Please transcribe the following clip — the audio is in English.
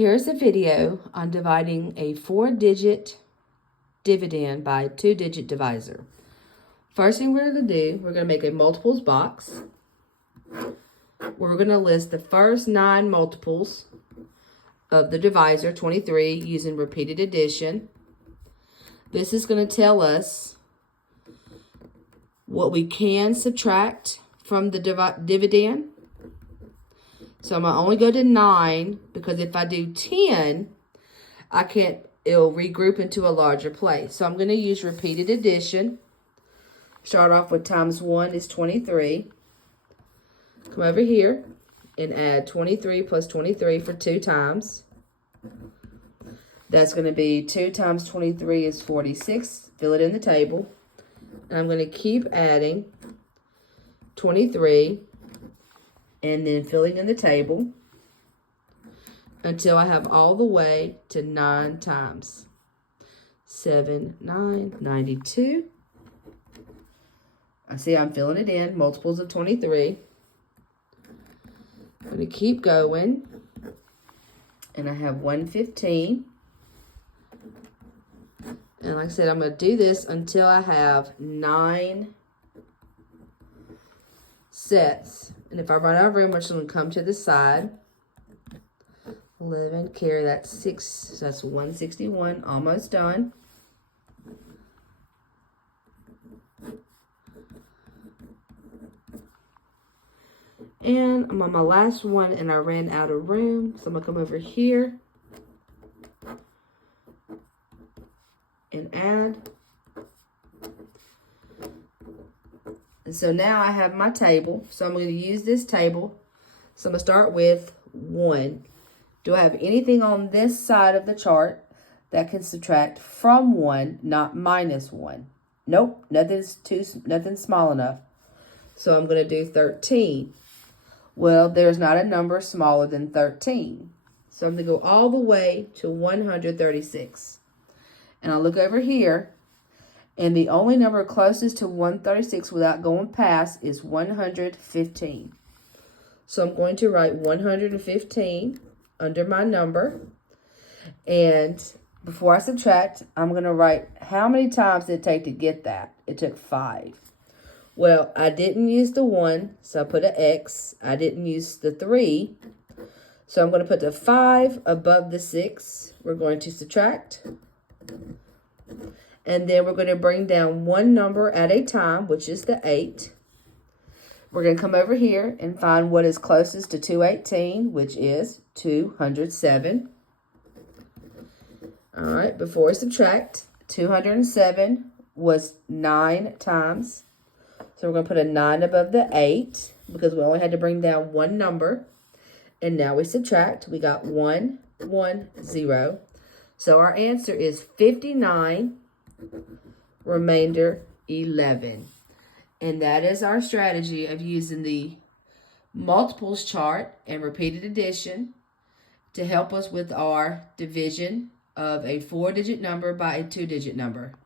Here's a video on dividing a 4-digit dividend by a 2-digit divisor. First thing we're going to do, we're going to make a multiples box. We're going to list the first 9 multiples of the divisor, 23, using repeated addition. This is going to tell us what we can subtract from the dividend. So I'm going to only go to 9 because if I do 10, it'll regroup into a larger place. So I'm going to use repeated addition. Start off with times 1 is 23. Come over here and add 23 plus 23 for 2 times. That's going to be 2 times 23 is 46. Fill it in the table. And I'm going to keep adding 23 and then filling in the table until I have all the way to 9 times. 7, 9, 92. I see I'm filling it in, multiples of 23. I'm going to keep going. And I have 115. And like I said, I'm going to do this until I have 9 sets. And if I run out of room, I'm just going to come to the side. 11, carry that 6, so that's 161, almost done. And I'm on my last one and I ran out of room. So I'm going to come over here and add. And so now I have my table. So I'm going to use this table. So I'm going to start with 1. Do I have anything on this side of the chart that can subtract from 1, not minus 1? Nope, nothing's small enough. So I'm going to do 13. Well, there's not a number smaller than 13. So I'm going to go all the way to 136. And I'll look over here. And the only number closest to 136 without going past is 115. So I'm going to write 115 under my number. And before I subtract, I'm going to write how many times did it take to get that. It took 5. Well, I didn't use the 1, so I put an X. I didn't use the 3. So I'm going to put the 5 above the 6. We're going to subtract. And then we're going to bring down one number at a time, which is the 8. We're going to come over here and find what is closest to 218, which is 207. All right, before we subtract, 207 was 9 times. So we're going to put a 9 above the 8 because we only had to bring down one number. And now we subtract. We got 1, 1, 0. So our answer is 59, remainder 11. And that is our strategy of using the multiples chart and repeated addition to help us with our division of a 4-digit number by a 2-digit number.